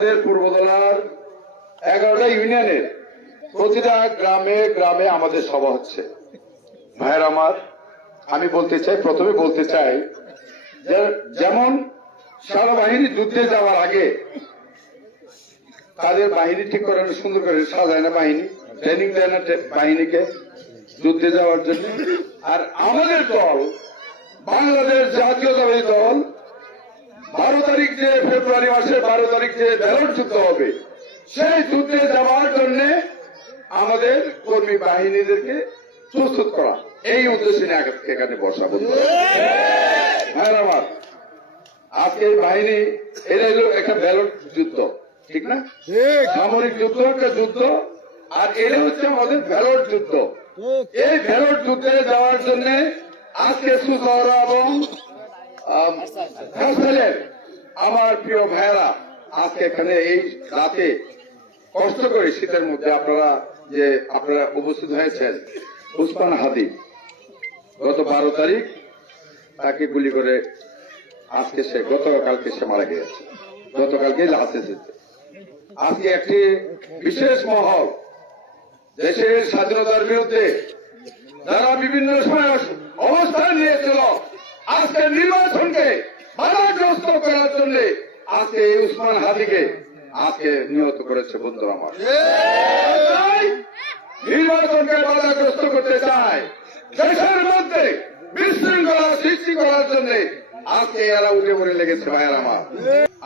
আমাদের পূর্বতলার এগারোটা ইউনিয়নের প্রতিটা গ্রামে গ্রামে আমাদের সভা হচ্ছে। ভাইয়ের আমার, আমি বলতে চাই, প্রথমে বলতে চাই যেমন যুদ্ধে যাওয়ার আগে তাদের বাহিনী ঠিক করে সুন্দর করে সাজায় না বাহিনী ট্রেনিং দেয় না বাহিনীকে যুদ্ধে যাওয়ার জন্য। আর আমাদের দল বাংলাদেশ বারো তারিখ যে ফেব্রুয়ারি মাসের বারো তারিখ যে ব্যালট যুদ্ধ হবে সেই যুদ্ধে যাওয়ার জন্য আমাদের কর্মী বাহিনীদেরকে প্রস্তুত করা। এই উদ্দেশ্যে এখানে বসা হ্যাঁ আমার আজকে এই বাহিনী এটা হলো একটা ব্যালট যুদ্ধ ঠিক না? সামরিক যুদ্ধ একটা যুদ্ধ আর এটা হচ্ছে আমাদের ব্যালট যুদ্ধ। এই ব্যালট যুদ্ধে যাওয়ার জন্য আজকে সুসহরা এবং ফসলের আমার প্রিয় ভাইয়েরা, আজকে এখানে এই রাতে কষ্ট করে শীতের মধ্যে আপনারা যে আপনারা উপস্থিত হয়েছেন, উসমান হাদি, গত বারো তারিখ তাকে গুলি করে আজকে সে, গতকালকে সে মারা গিয়েছে। গতকালকে লাশ এসেছে আজকে একটি বিশেষ মহল, দেশের স্বাধীনতার বিরুদ্ধে যারা বিভিন্ন সময় অবস্থান নিয়েছিল। আজকে নির্বাচনকে বাধাগ্রস্ত করার জন্য আজকে এই উসমান হাদিকে আজকে নিহত করেছে বন্ধু আমার। নির্বাচনকে বাধাগ্রস্ত করতে চায়। দেশের মধ্যে বিশৃঙ্খলা সৃষ্টি করার জন্য আজকে এরা উঠে পড়ে লেগেছে ভাইয়ের আমার।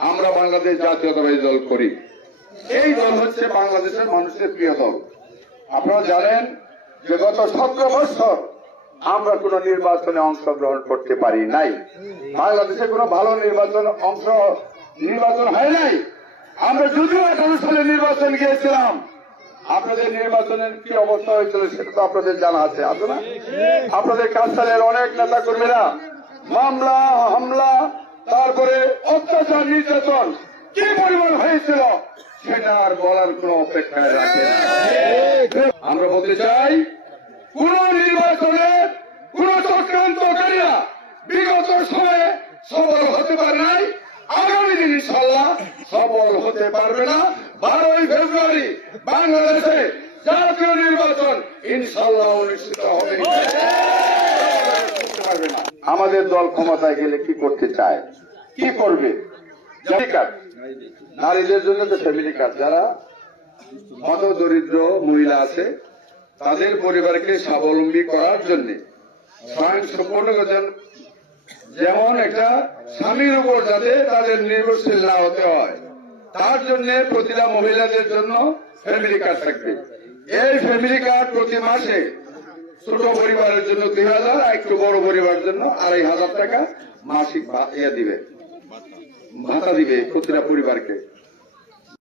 আমরা বাংলাদেশ জাতীয়তাবাদী দল করি। এই দল হচ্ছে বাংলাদেশের মানুষের প্রিয় দল। আপনারা জানেন যে গত সতেরো বছর আমরা কোন নির্বাচনে অংশগ্রহণ করতে পারি নাই। বাংলাদেশে কোনো ভালো নির্বাচন অংশ নির্বাচন হয় নাই। আমরা যদিও আঠারো সালে নির্বাচন গিয়েছিলাম। আপনাদের নির্বাচনের কি অবস্থা হয়েছিল সেটা তো আপনাদের জানা আছে আছে না? আপনাদের কাছালের অনেক নেতা কর্মীরা মামলা, হামলা, তারপরে অত্যাচার, নির্যাতন কি পরিমাণ হয়েছিল সেটা আর বলার কোন অপেক্ষায় রাখে আমরা বলতে চাই কোন নির্বাচনে, কোন চক্রান্তকারীরা বিগত সময়ে হতে পারে নাই। আগামী দিন ইনশাল্লাহ হতে পারবে না। বারোই ফেব্রুয়ারি বাংলাদেশে জাতীয় নির্বাচন ইনশাল্লাহ অনুষ্ঠিত হবে। আমাদের দল ক্ষমতায় গেলে কি করতে চায়? কি করবে? নারীদের জন্য তো ফ্যামিলি কার্ড যারা মত দরিদ্র মহিলা আছে তাদের পরিবারকে স্বাবলম্বী করার জন্য স্বয়ং সম্পূর্ণ যেন- যেমন একটা স্বামীর উপর যাতে তাদের নির্ভরশীল না হতে হয়, তার জন্য প্রতিটা মহিলাদের জন্য ফ্যামিলি কার্ড থাকবে। এই ফ্যামিলি কার্ড প্রতি মাসে ছোট পরিবারের জন্য দুই হাজার একটু বড় পরিবারের জন্য আড়াই হাজার টাকা মাসিক ইয়ে দিবে। ভাতা দিবে প্রতিটা পরিবারকে।